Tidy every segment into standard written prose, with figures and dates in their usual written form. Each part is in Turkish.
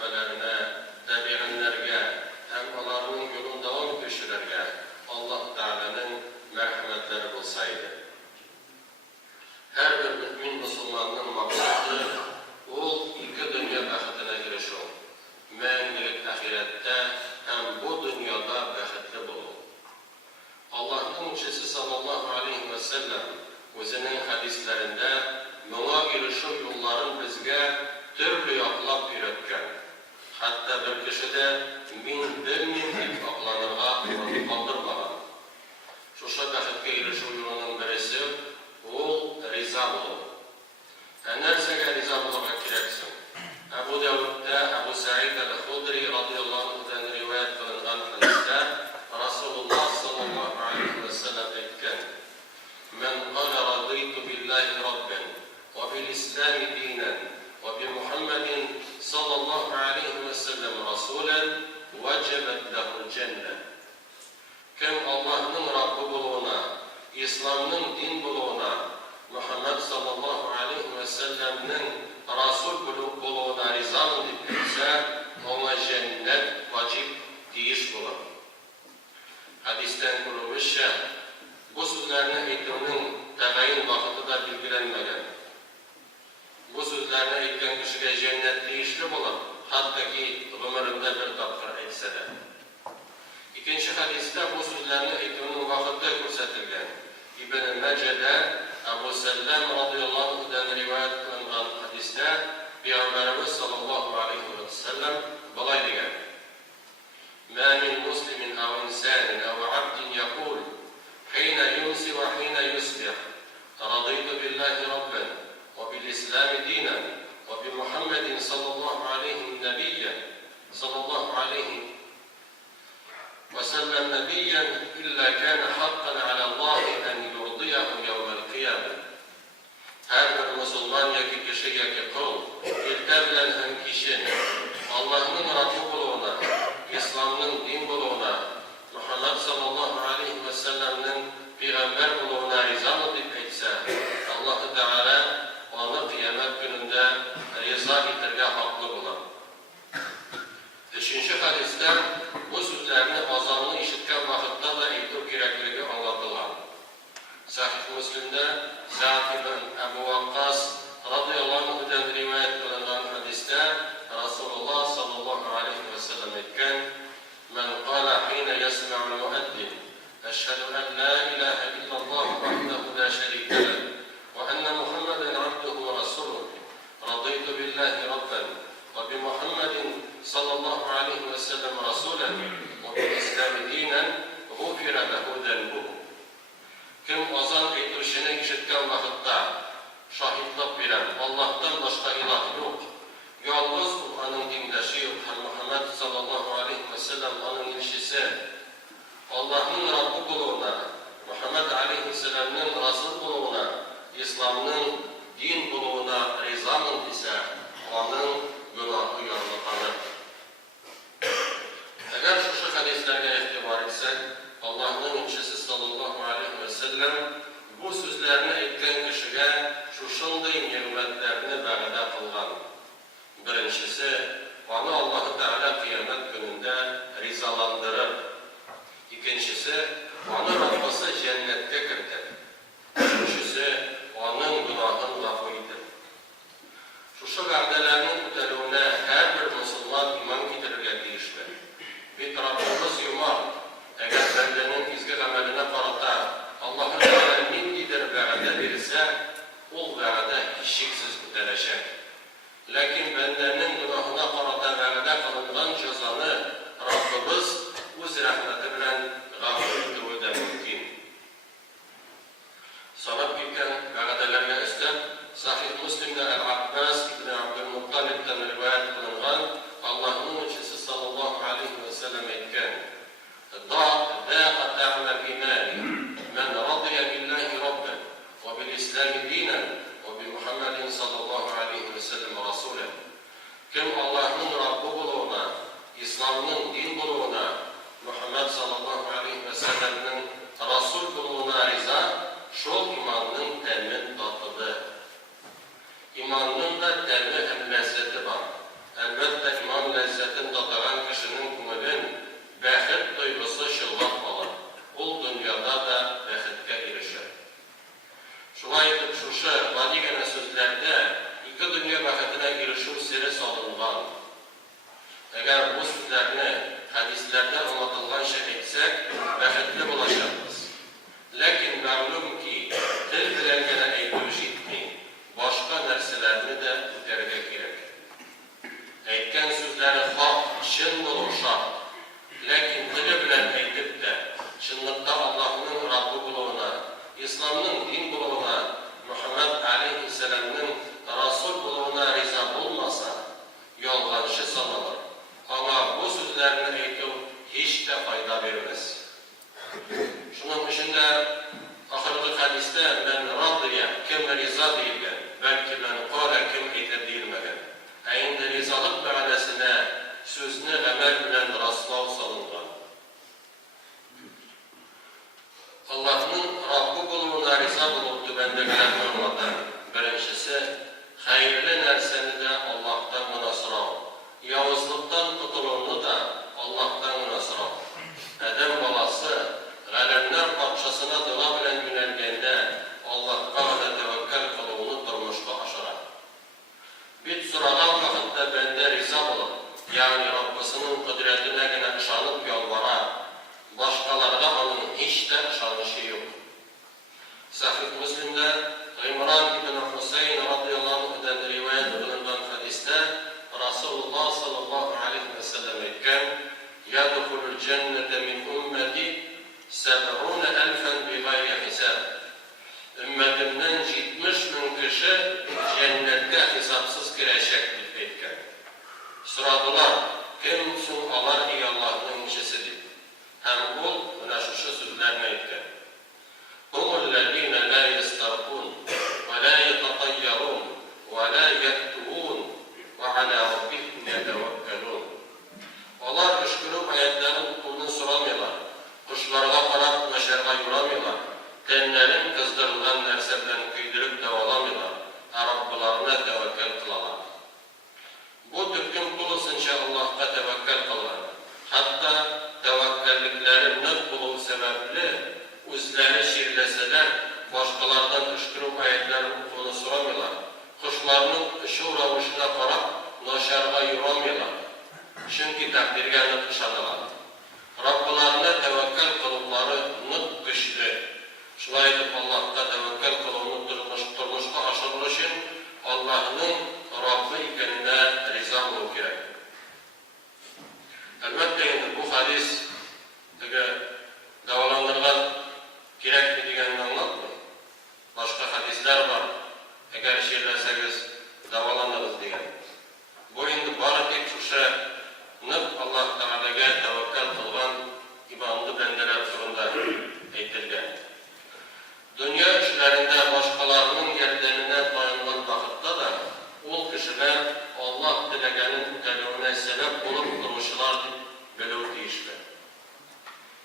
sahabelerine, tabi'inlerge, hem onların yolunda davam kişilerge Allah Teala'nın merhametleri olsaydı. Her bir mümin Müslümanın maksadı o iki dünya bəxtine girişi. Müminlik ahirette hem bu dünyada bəxtli bulun. Allah'ın elçisi sallallahu aleyhi ve sellem özünün hadislerinde buna girişi yolların bizge türlü yoklap öğretken. Hatta bir kişi de bir minlik aklanırga kaldırmadan. Şuşa bəxtke girişi yolunun birisi o riza bulun. Nersege riza bulunmak gereksin. Ebu Davud'da Ebu Sa'id el-Khudri radıyallahu anh'dan rivayet kılınan hadiste Resulullah sallallahu aleyhi ve sellem etken Men qala radıytu billahi rabben ve bil islami dinen ve bi Muhammedin sallallahu aleyhi ve sellem rasulen vecebet lehul cennet. Kim Allah'ın Rabbi buluğuna, İslam'ın din buluğuna, Muhammed sallallahu aleyhi ve sellem'nin Rasul buluğuna rizal edilse ona cennet vacip deyiş bulur. Hadisten kurulmuşça bu sözlerine ettiğinin təbəyin vaxtı da bilgilenmeden. Bu sözlerine etken kişiye cennet deyişli bulur. Hatta ki ömründe bir tapır etse de. İkinci hadiste bu sözlerine ettiğinin vaxtı көрсетілген. İbn-i Mece'de Ebu Sellem radıyallahu anh'dan rivayet kılınan hadiste Peygamberimiz sallallahu aleyhi ve sellem balay diyen مَا مِنْ مُسْلِمٍ اَوْ اِنْسَانٍ اَوْ عَبْدٍ يَقُولُ حِينَ يُمْسِ وَحِينَ يُسْبِحْ رَضِيتُ بِاللّٰهِ رَبًّا وَبِالْإِسْلَامِ دِينًا وَبِمُحَمَّدٍ صلى الله عليه نبيا صلى الله عليه وسلم نبيا إلا كان حقا على الله أن يرضيه يوم القيامة. Her bir Müslüman ya ki kişi ya ki kul, iltevlen hem kişi Allah'ın Rabbi buluğuna, İslam'ın din buluğuna, Muhammed sallallahu aleyhi ve sellem'nin peygamber buluğuna rizal edip etse, Allah-u Teala onu kıyamet gününde riza getirge haklı bulan. Üçüncü hadiste bu sözlerini azanlı işitken vakitte da etip gerekliliği anlatılan. Sahih Müslim'de Sa'd ibn Ebu Vakkas radıyallahu anh'dan rivayet kılınan hadiste Resulullah sallallahu aleyhi ve sellem etken Men qala hine yesma'ul mueddin Eşhedü en la ilahe illallah vahdehu la şerike leh ve enne Muhammeden abduhu ve rasuluh Radıytu billahi rabben ve bi Muhammedin sallallahu aleyhi ve sellem rasulen ve bil İslami dinen gufire lehu zenbuhu. Kim azan ettirişini işitken vakitte şahitlik bilen Allah'tan başka ilah yok. Yalnız Kur'an'ın dindaşı Muhammed sallallahu aleyhi ve sellem onun ilişkisi Allah'ın Rabbi kuluğuna, Muhammed aleyhisselam'ın Rasul kuluğuna, İslam'ın din kuluğuna rizanın ise onun günahı yarlıkanır. Eğer şu hadislerine itibar etsek, Allah'ın elçisi sallallahu aleyhi ve sellem bu sözlerini etken kişiye şuşunday nimetlerini vədə kılgan. Birincisi, onu Allah-u Teala kıyamet gününde rizalandırır. İkincisi, onu Rabbisi cennette kırdır. Üçüncüsü, onun günahın lafıydır. Şuşu gardelerinin ötelüğüne her bir Müslüman iman getirirler deyişler. Bir Rabbimiz yumar. Eğer bendenin izgil ameline karata Allah'ın Teala mindidir vədə verirse, o vədə hiçiksiz ötelecek. Lakin bendenin günahına karata vədə kılınan cezanı Rabbimiz öz rahmeti bilen gafur ettiği de mümkün. يدخل الجنة من أمتي 70,000 بغير حساب. Ümmetimden 70,000 kişi cennette hesapsız girecek etken. Soradılar, kim sun alar ki Allah'ın kişisidir? Hem ol, buna şu sözlerine etken. Humullezine la yestarkun ve la yetatayyarun ve la yektuğun ve ala rabbihim yetevekkelun. Onlar ışkırıp ayetlerin hukukundan soramıyorlar. Kuşlarına karab meşerga yuramıyorlar. Tenlerin kızdırılan nersebden kıydırıp devalamıyorlar. Rabbularına tevekkül kılalar. Bu Türk'ün kulusınca Allah'a tevekkül kılar. Hatta tevekkellikleri nık buluğu sebeple üzleri şiirleseler, başkalardan ışkırıp ayetlerin hukukundan soramıyorlar. Kuşlarının ışığı ravuşuna karab meşerga yuramıyorlar. Çünkü takdirge nık ışanılar. Rabbularına tevekkül kılıpları nık güçlü. Şulay edip Allah'ta tevekkül kılığını durmuşta aşırı için Allah'ın Rabbi ikenine riza olup gerek. Elbette bu hadis davalandırılan gerek mi diyenini anlatmıyor. Başka hadisler var. Eğer şiirlerseniz davalanırız diyen. Bu indi bari tek tuşa Allah Teala'ya tevekkül kılgan imanlı bendeler sorunda eğitilgen. Dünya işlerinde başkalarının yerlerine dayanılan vakitte da o kişiler Allah dilegenin televine sebep olup durmuşlar böyle değişme.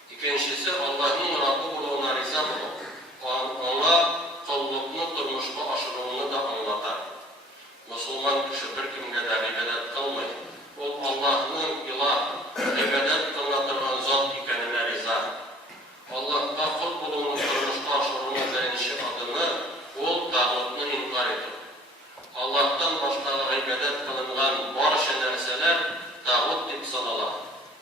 İkincisi Allah'ın Rabbi bulduğuna riza bulup ona kulluğunu durmuşma aşırılığını da anlatar. Müslüman kişi bir kimge de ibadet kılmayın. O Allah'ın ilah, ibadet kılınatırgan zat ikenine riza. Allah'ta kul bulunun durmuşta aşırılığına dayanışı adını o tağutunu inkar edir. Allah'tan başka ibadet kılıngan barış nerseler tağut dip sanalar.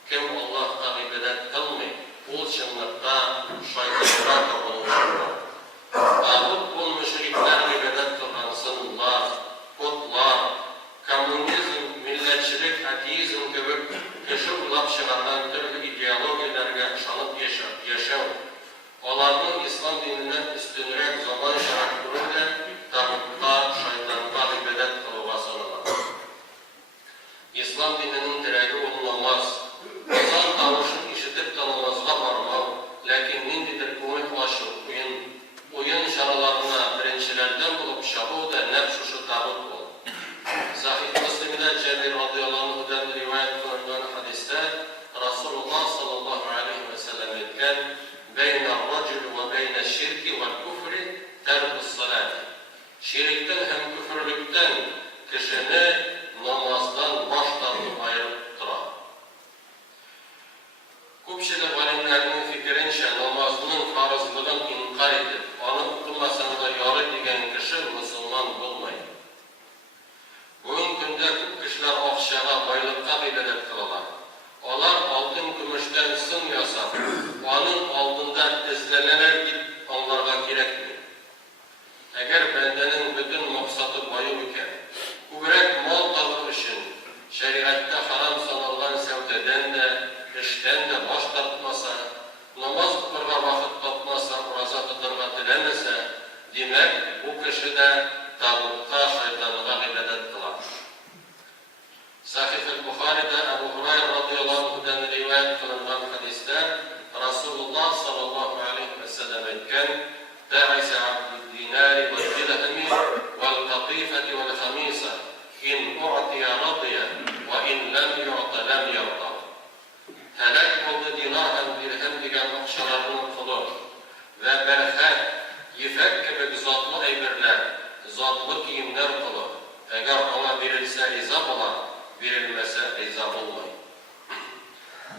Kim Allah'ta ibadet kılmayın, o çınlıkta şeytanlara tapınmışlar. Tağut bul müşrikler ibadet kılgan sınırlar, putlar, komünizm, milletçilik, ateizm gibi kişi ulap çıkardan türlü ideologilerine şanıp yaşam. Onların İslam dininden üstünürek zaman şartlarıyla tağutta, şeytanına ibadet kılığa sanırlar. İslam dininin direği olunamaz. Ezan tavuşun işitip tanımazga varmam. Lakin nindidir kuvvet başı oyun şaralarına birincilerden bulup şabu da nefşuşu tağut ol. Sahih Müslim'de Cebir radıyallahu anh'den rivayet kılınan hadiste Resulullah sallallahu aleyhi ve sellem etken بَيْنَ الرَّجُلُ وَبَيْنَ الشِّرْكِ وَالْكُفْرِ تَرْكُ الصَّلَاةِ Şirkten hem küfürlükten kişini namazdan baş tartıp ayırıp durar. Köpçülük alimlerinin fikrince namazının farzlığını inkar edip onu okumasını da yarı degen kişi Müslüman bulmayın. Bugün günde köp kişiler akşağa, baylıkta ibadet kılarlar. Onlar altın gümüşten sın yasap, onun altından izleneler git onlarga gerekmiyor. Eğer bendenin bütün maksatı bayım iken, kübrek mal tarzı için şeriatta haram sanılan sevdeden de, işten de baş tartmasa, namaz kılırga vakit tapmasa, oraza tuturga dilemese, demek bu kişi de tağutta şeytanlığa ibadet kılar. Sahih el-Bukhari'de Ebu Hurayra radıyallahu anh'den rivayet kılınan hadiste Resulullah sallallahu aleyhi ve sellem etken Ta'ise abdü dinari ve dirhemi vel katifeti vel hamisa in u'tiya radiya ve in lem yu'ta lem yarda. Helak oldu dinarhan dirhem digen akşalarının kulu ve bereket, yifek gibi zatlı eybirler, zatlı giyimler kulu. Eğer ona verilse riza olan, verilmese riza olmayın.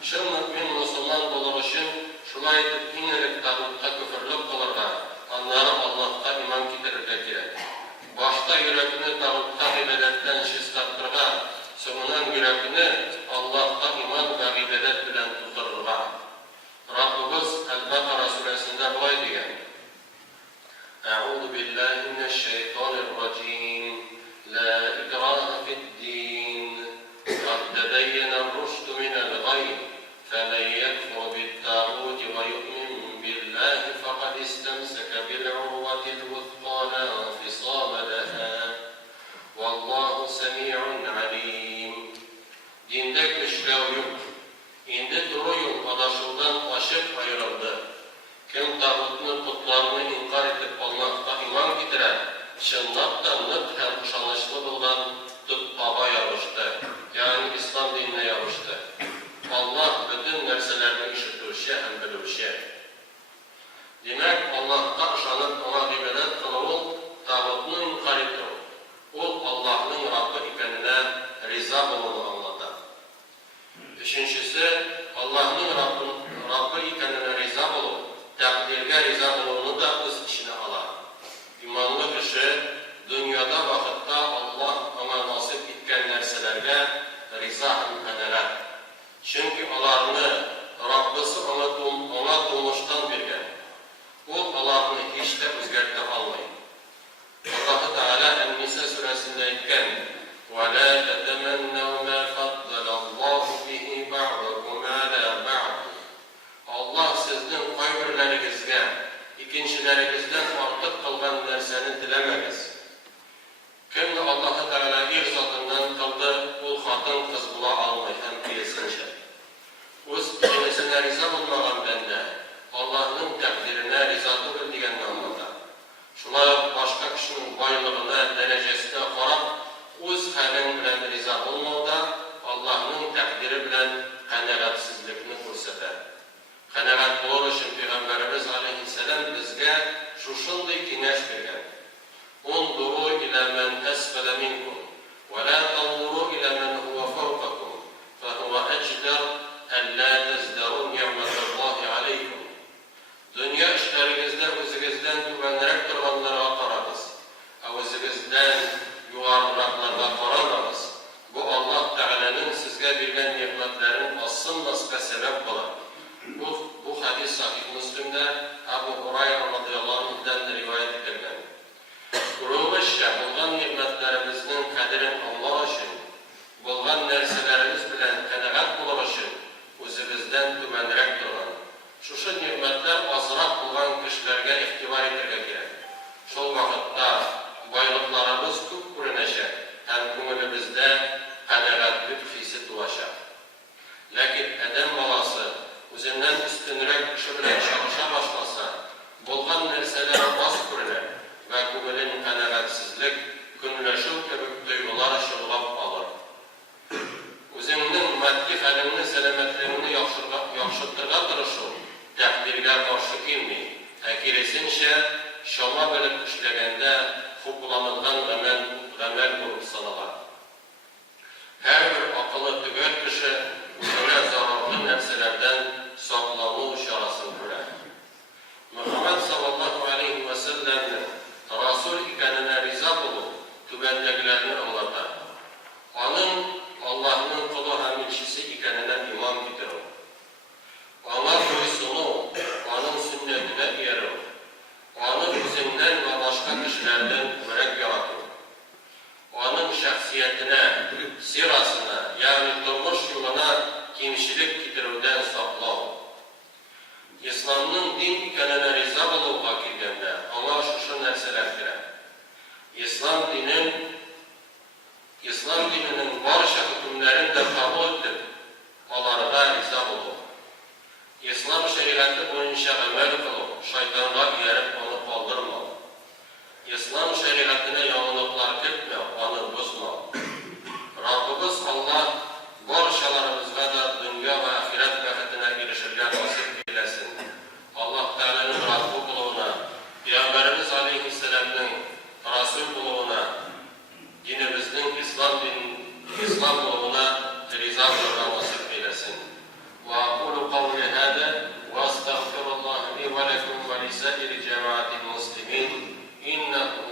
Şu mümin Müslüman bulur için şulay edip inelik tağutta küfürlük kılırlar. Onları Allah'ta iman getirirler gerek. Başta yürekini tağutta ibadetten şistattırlar. Sonundan yürekini Allah'ta iman ve ibadet bilen tuttırırlar. Rabbimiz El-Bakara suresinde böyle diyor. Eûzu billahi mineşşeytanirracim. La ikraha fi'd-din. قد تبين الرشد من الغي көчләү юк. Инде туры юл адашудан ачык аерылды. Кем тагутны, путларны инкар итеп Аллаһка иман китерә, чынлап та нык һәм ышанычлы булган тутпага ябышты, ягъни ислам диненә ябышты. Аллаһ бөтен нәрсәләрне ишетүче һәм белүче. Демәк, Аллаһка ышанып, аңа гыйбадәт кылу тагутны инкар итү. Ул Аллаһның Раббы икәненә риза булуны аңлата. Өченчесе, Аллаһның Раббы икәненә риза булу, тәкъдиргә риза булуны да үз иченә ала. Иманлы кеше дөньяда вакытта Аллаһ аңа насыйп иткән нәрсәләргә риза һәм канәгать. Чөнки аларны Раббысы аңа тумыштан биргән. Ул аларны һич тә үзгәртә алмый. Аллаһ Тәгалә Ан-Ниса сүрәсендә әйткән: "Ва ла татаманнау ма фаддала Аллаһу биһи бa'дакум ала бa'д." Аллаһ сезнең кайберләрегезгә икенчеләрегездән артык кылган нәрсәне теләмәгез. Кемне Аллаһ Тәгалә ир затыннан кылды, ул хатын-кыз була алмый һәм киресенчә. Үз җинесенә риза булмаган бәндә Аллаһның тәкъдиренә риза түгел дигәнне аңлата. Шулай ук башка кешенең байлыгына, дәрәҗәсенә карап, үз хәлен белән риза булмау да Аллаһның тәкъдире белән канәгатьсезлекне күрсәтә. Канәгать булу өчен Пәйгамбәрбез алейһиссәлам безгә шушындый киңәш биргән: "Унзуру иля ман асфала минкум, ва ла танзуру иля ман хува фавкакум, фа хува аҗдар ан ла таздару ниъматаллаһи алейкум." Дөнья эшләрегездә үзегездән түбәнрәк торганнарга карагыз, ә үзегездән югарыракларга карагыз. Бу Аллаһ Тәгаләнең сезгә биргән ниъмәтләрен асылмаска сәбәп була. Bu hadis Sahih Müslim'də Abu Hurayra radıyallahu anh'dan rivayet edilgan. Quruluşa bulgan nimetlerimizin qadrini anlamak üçün, bulgan нәрсәләрimiz белән канәгать булыр өчен үзебездән түбәнрәк торган. Шушы ниметләр азрак булган кешеләргә игътибар итәргә кирәк. Шул вакытта байлыкларыбыз күп күренәчәк һәм күңелебездә канәгатьлек хисе туачак. Ләкин адәм баласы үзеннән өстенрәк кеше белән чагыша башласа, булган нәрсәләр аз күренә ва күңелен канәгатьсезлек, көнләшү кебек тойгылар чолгап алыр. Үзеңнең матди хәлеңне, сәламәтлегеңне яхшыртырга тырышу тәкъдиргә каршы килми, ә киресенчә, чама белеп эшләгәндә хупланылган гамәл булып санала. Һәрбер акылы төгәл кеше үзенә зарарлы нәрсәләрдән саклану чарасын күрә. Мөхәммәд саллаллаһу алейхи ва сәлләмнең Расул икәненә риза булу түбәндәгеләрне аңлата. Аның Аллаһның кулы һәм илчесе икәненә иман китерү. Аңа буйсыну, аның сөннәтенә иярү. Аны үзеңнән ва башка кешеләрдән күбрәк ярату. Аның шәхсиятенә, сирасына, ягъни тормыш юлына кимчелек китерүдән саклау. Исламның дин икәненә риза булуга килгәндә, аңа шушы нәрсәләр керә. Ислам диненең барча хөкемнәрен дә кабул итеп, аларга риза булу. Ислам шәригате буенча гамәл кылу, шайтанга ияреп аны калдырмау. Ислам шәригатенә яңалыклар кертмәү, аны бозмау. Раббыбыз Аллаһ барчаларыбызга да дөнья ва ахират бәхетенә ирешергә насыйп итсен. Аллаһ Тәгаләнең Раббы булуына, Пәйгамбәрбез алейһиссәламның Расул булуына, динебезнең ислам булуына риза булырга насыйп итсен. Ва aqulu qawli hada wa astaghfirullah li wa lakum wa li sa'iri jama'atil muslimin innahu